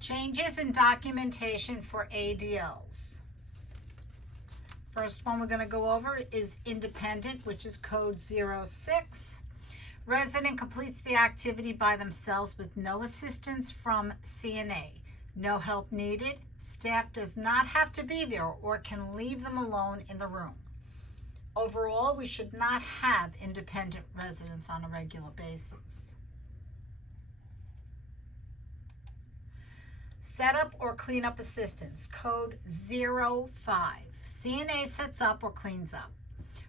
Changes in documentation for ADLs. First one we're going to go over is independent, which is code 06. Resident completes the activity by themselves with no assistance from CNA. No help needed. Staff does not have to be there or can leave them alone in the room. Overall, we should not have independent residents on a regular basis. Setup or cleanup assistance, code 05. CNA sets up or cleans up.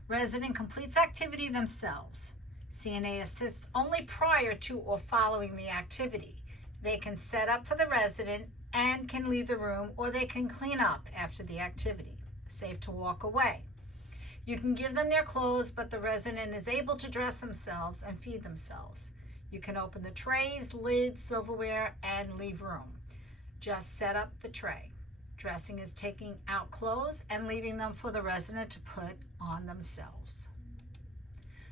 Resident completes activity themselves. CNA assists only prior to or following the activity. They can set up for the resident and can leave the room, or they can clean up after the activity. Safe to walk away. You can give them their clothes, but the resident is able to dress themselves and feed themselves. You can open the trays, lids, silverware, and leave room. Just set up the tray. Dressing is taking out clothes and leaving them for the resident to put on themselves.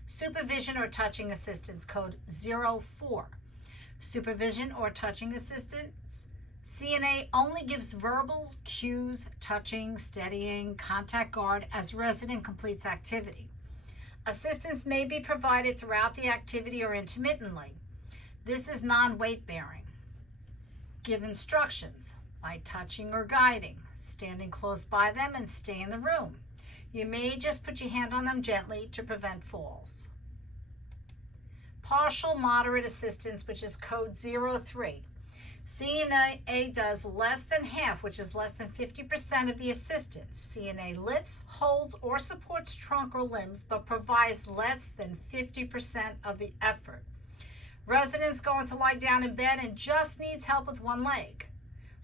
Supervision or touching assistance, code 04. Supervision or touching assistance. CNA only gives verbal cues, touching, steadying, contact guard as resident completes activity. Assistance may be provided throughout the activity or intermittently. This is non-weight bearing. Give instructions by touching or guiding, standing close by them and stay in the room. You may just put your hand on them gently to prevent falls. Partial moderate assistance, which is code 03. CNA does less than half, which is less than 50% of the assistance. CNA lifts, holds, or supports trunk or limbs, but provides less than 50% of the effort. Residents going to lie down in bed and just needs help with one leg.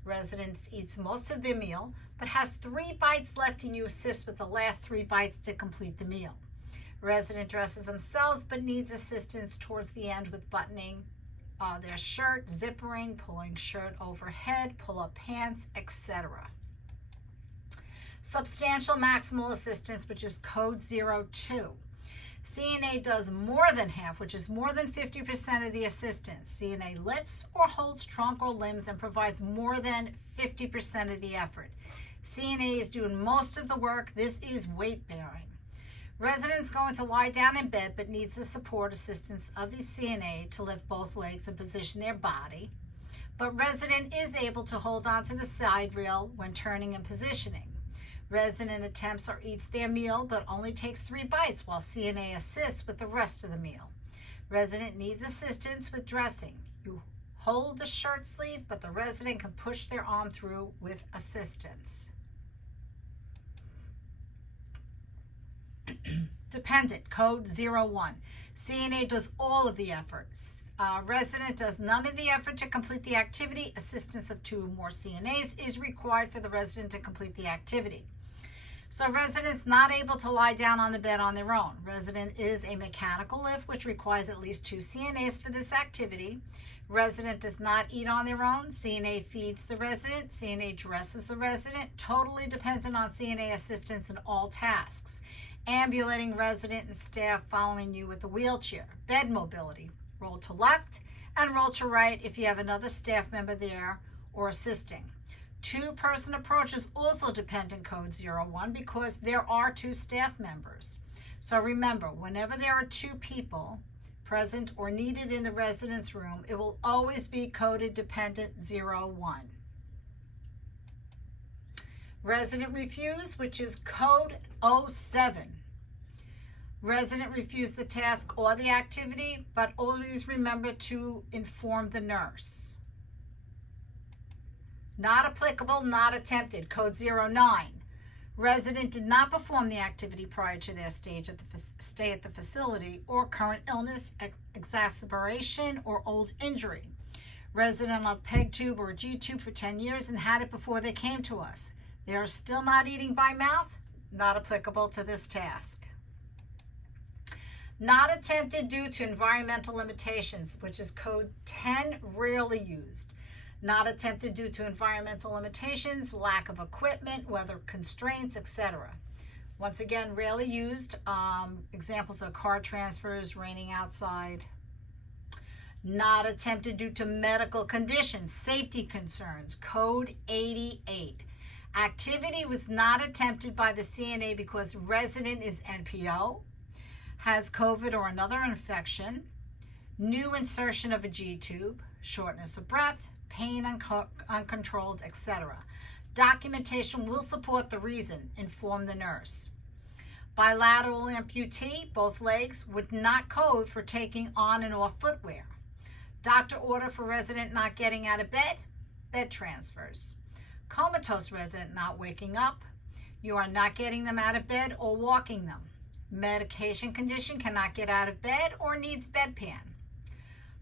Residents eats most of their meal, but has 3 bites left and you assist with the last 3 bites to complete the meal. Resident dresses themselves but needs assistance towards the end with buttoning their shirt, zippering, pulling shirt overhead, pull-up pants, etc. Substantial maximal assistance, which is code 02. CNA does more than half, which is more than 50% of the assistance. CNA lifts or holds trunk or limbs and provides more than 50% of the effort. CNA is doing most of the work. This is weight bearing. Residents going to lie down in bed but needs the support assistance of the CNA to lift both legs and position their body. But resident is able to hold on to the side rail when turning and positioning. Resident attempts or eats their meal but only takes 3 bites while CNA assists with the rest of the meal. Resident needs assistance with dressing. You hold the shirt sleeve, but the resident can push their arm through with assistance. Dependent, code 01. CNA does all of the effort. Resident does none of the effort to complete the activity. Assistance of 2 or more CNAs is required for the resident to complete the activity. So resident's not able to lie down on the bed on their own. Resident is a mechanical lift, which requires at least 2 CNAs for this activity. Resident does not eat on their own. CNA feeds the resident. CNA dresses the resident. Totally dependent on CNA assistance in all tasks. Ambulating resident and staff following you with the wheelchair. Bed mobility. Roll to left and roll to right if you have another staff member there or assisting. 2-person approach is also dependent, code 01, because there are 2 staff members. So remember, whenever there are 2 people present or needed in the residence room, it will always be coded dependent 01. Resident refuse, which is code 07. Resident refused the task or the activity, but always remember to inform the nurse. Not applicable, not attempted, code 09. Resident did not perform the activity prior to their stay at the facility or current illness, exacerbation, or old injury. Resident on PEG tube or G-tube for 10 years and had it before they came to us. They are still not eating by mouth, not applicable to this task. Not attempted due to environmental limitations, which is code 10, rarely used. Not attempted due to environmental limitations, lack of equipment, weather constraints, etc. Once again, rarely used. Examples are car transfers, raining outside. Not attempted due to medical conditions, safety concerns, code 88. Activity was not attempted by the CNA because resident is NPO, has COVID or another infection, new insertion of a G-tube, shortness of breath, pain uncontrolled, etc. Documentation will support the reason. Inform the nurse. Bilateral amputee, both legs, would not code for taking on and off footwear. Doctor order for resident not getting out of bed, bed transfers. Comatose resident not waking up, you are not getting them out of bed or walking them. Medication condition, cannot get out of bed or needs bedpan.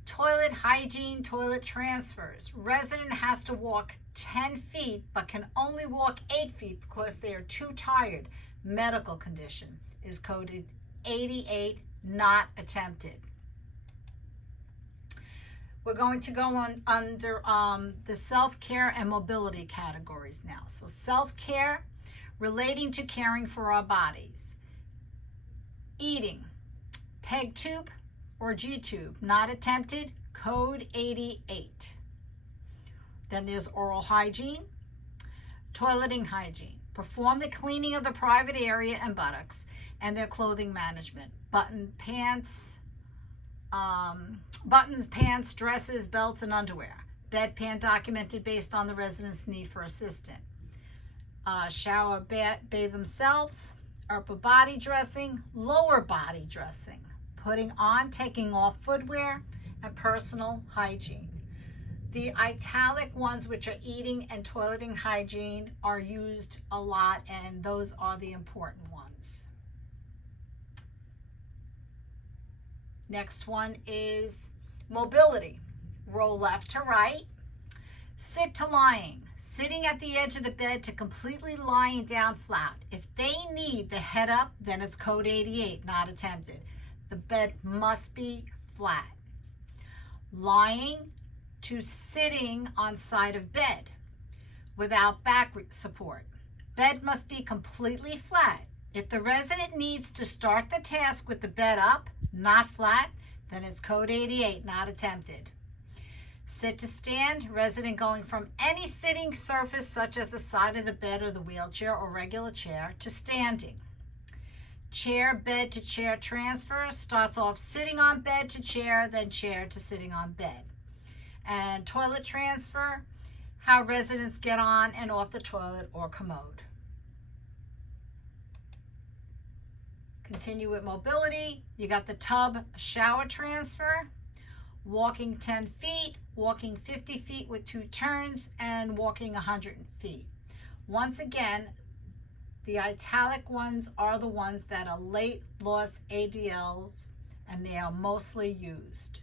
Toilet hygiene, toilet transfers. Resident has to walk 10 feet but can only walk 8 feet because they are too tired. Medical condition is coded 88, not attempted. We're going to go on under the self-care and mobility categories now. So self-care, relating to caring for our bodies. Eating, PEG tube or G-tube, not attempted, code 88. Then there's oral hygiene, toileting hygiene. Perform the cleaning of the private area and buttocks and their clothing management. Buttons, pants, dresses, belts, and underwear. Bedpan documented based on the resident's need for assistance. Shower, bathe themselves. Upper body dressing, lower body dressing. Putting on, taking off footwear, and personal hygiene. The italic ones, which are eating and toileting hygiene, are used a lot, and those are the important ones. Next one is mobility. Roll left to right. Sit to lying. Sitting at the edge of the bed to completely lying down flat. If they need the head up, then it's code 88, not attempted. The bed must be flat. Lying to sitting on side of bed without back support. Bed must be completely flat. If the resident needs to start the task with the bed up, not flat, then it's code 88, not attempted. Sit to stand, resident going from any sitting surface such as the side of the bed or the wheelchair or regular chair to standing. Chair, bed to chair transfer starts off sitting on bed to chair, then chair to sitting on bed. And toilet transfer, how residents get on and off the toilet or commode. Continue with mobility. You got the tub shower transfer, walking 10 feet, walking 50 feet with 2 turns, and walking 100 feet. Once again, the italic ones are the ones that are late loss ADLs, and they are mostly used.